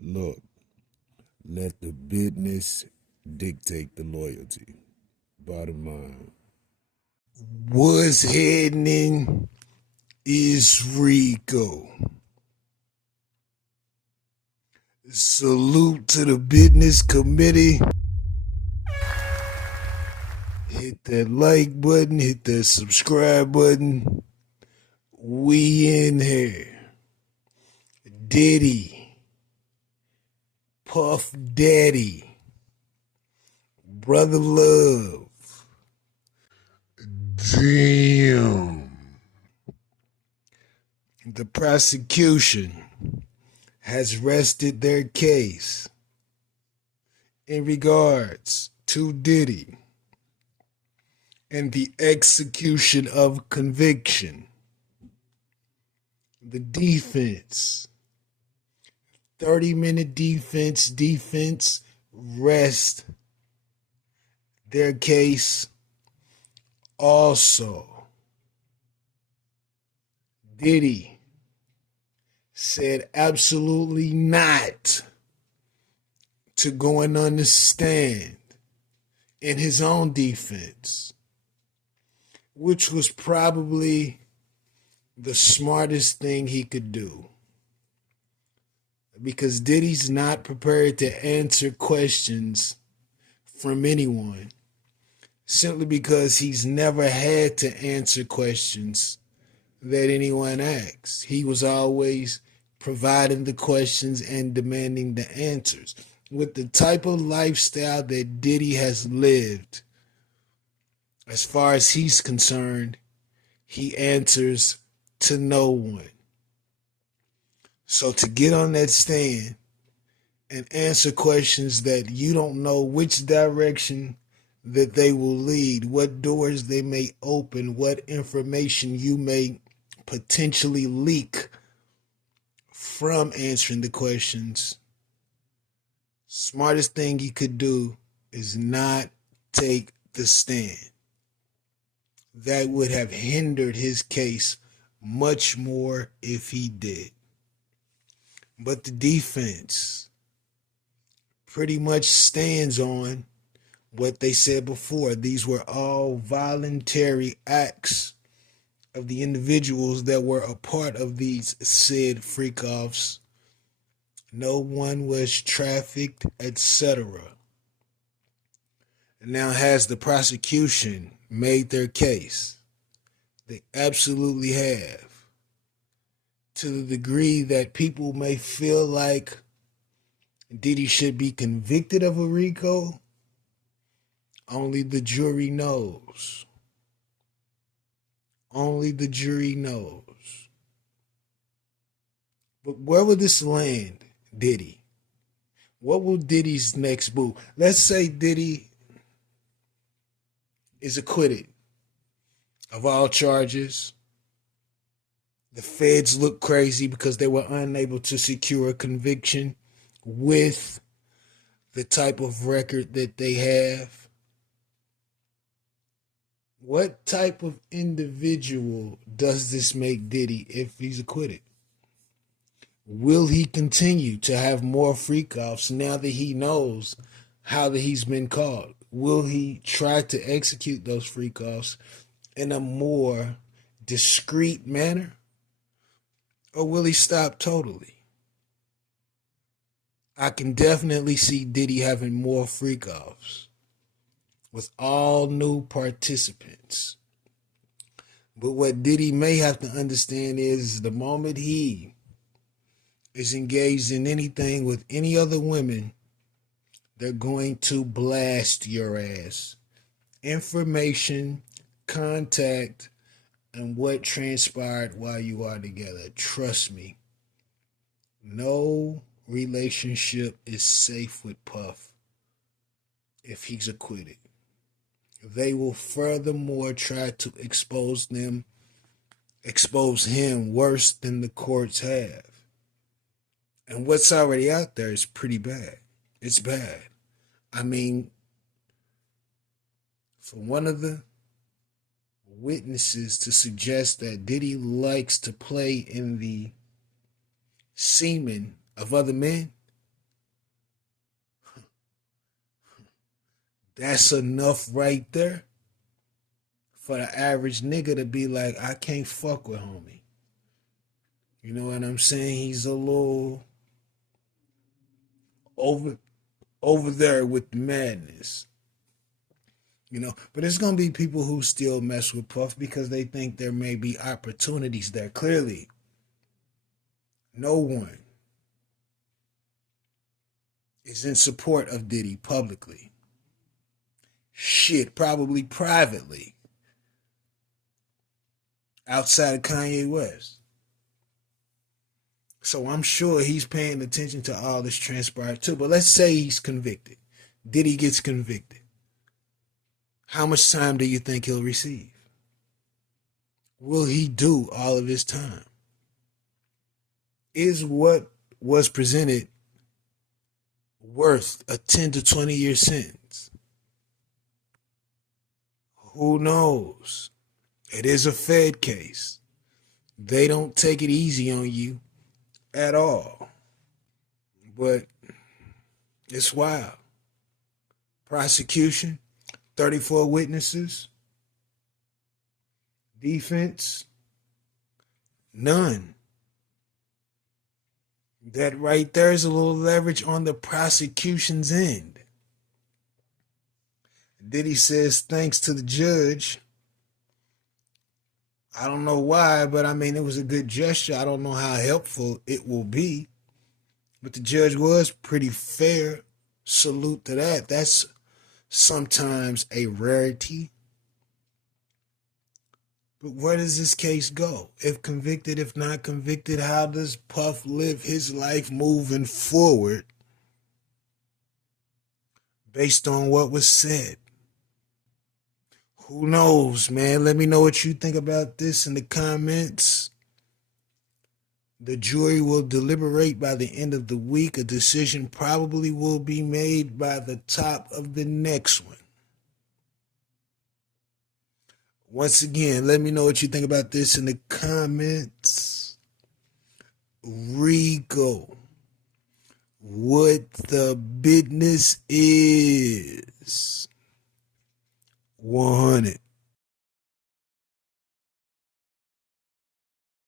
Look, let the business dictate the loyalty. Bottom line. What's happening is Rico. Salute to the business committee. Hit that like button, hit that subscribe button. We in here. Diddy, Puff Daddy, Brother Love. Damn. The prosecution has rested their case in regards to Diddy and the execution of conviction. The defense, 30-minute defense, rest their case. Also, Diddy said absolutely not to going on the stand in his own defense, which was probably the smartest thing he could do. Because Diddy's not prepared to answer questions from anyone, simply because he's never had to answer questions that anyone asks. He was always providing the questions and demanding the answers. With the type of lifestyle that Diddy has lived, as far as he's concerned, he answers to no one. So to get on that stand and answer questions that you don't know which direction that they will lead, what doors they may open, what information you may potentially leak from answering the questions, smartest thing you could do is not take the stand. That would have hindered his case much more if he did. But the defense pretty much stands on what they said before. These were all voluntary acts of the individuals that were a part of these said freak-offs. No one was trafficked, etc. Now, has the prosecution made their case? They absolutely have. To the degree that people may feel like Diddy should be convicted of a Rico, only the jury knows. Only the jury knows. But where will this land Diddy? What will Diddy's next move? Let's say Diddy is acquitted of all charges. The feds look crazy because they were unable to secure a conviction with the type of record that they have. What type of individual does this make Diddy if he's acquitted? Will he continue to have more freak-offs now that he knows how that he's been caught? Will he try to execute those freak-offs in a more discreet manner? Or will he stop totally? I can definitely see Diddy having more freak-offs with all new participants. But what Diddy may have to understand is the moment he is engaged in anything with any other women, they're going to blast your ass. Information, contact, and what transpired while you are together. Trust me, no relationship is safe with Puff if he's acquitted. They will furthermore try to expose him worse than the courts have. And what's already out there is pretty bad. It's bad. I mean, for one of the witnesses to suggest that Diddy likes to play in the semen of other men, That's enough right there for the average nigga to be like, I can't fuck with homie. You know what I'm saying? He's a little over over there with the madness. But there's gonna be people who still mess with Puff because they think there may be opportunities there. Clearly, no one is in support of Diddy publicly. Shit, probably privately. Outside of Kanye West. So I'm sure he's paying attention to all this transpired too. But let's say he's convicted. Diddy gets convicted. How much time do you think he'll receive? Will he do all of his time? Is what was presented worth a 10 to 20 year sentence? Who knows? It is a Fed case. They don't take it easy on you at all. But it's wild. Prosecution, 34 witnesses. Defense, none. That right there is a little leverage on the prosecution's end. Diddy says thanks to the judge. I don't know why, but I mean, it was a good gesture. I don't know how helpful it will be. But the judge was pretty fair. Salute to that. That's sometimes a rarity. But where does this case go? If convicted, if not convicted, how does Puff live his life moving forward based on what was said? Who knows, man? Let me know what you think about this in the comments. The jury will deliberate by the end of the week. A decision probably will be made by the top of the next one. Once again, let me know what you think about this in the comments. Rico, what the business is. 100.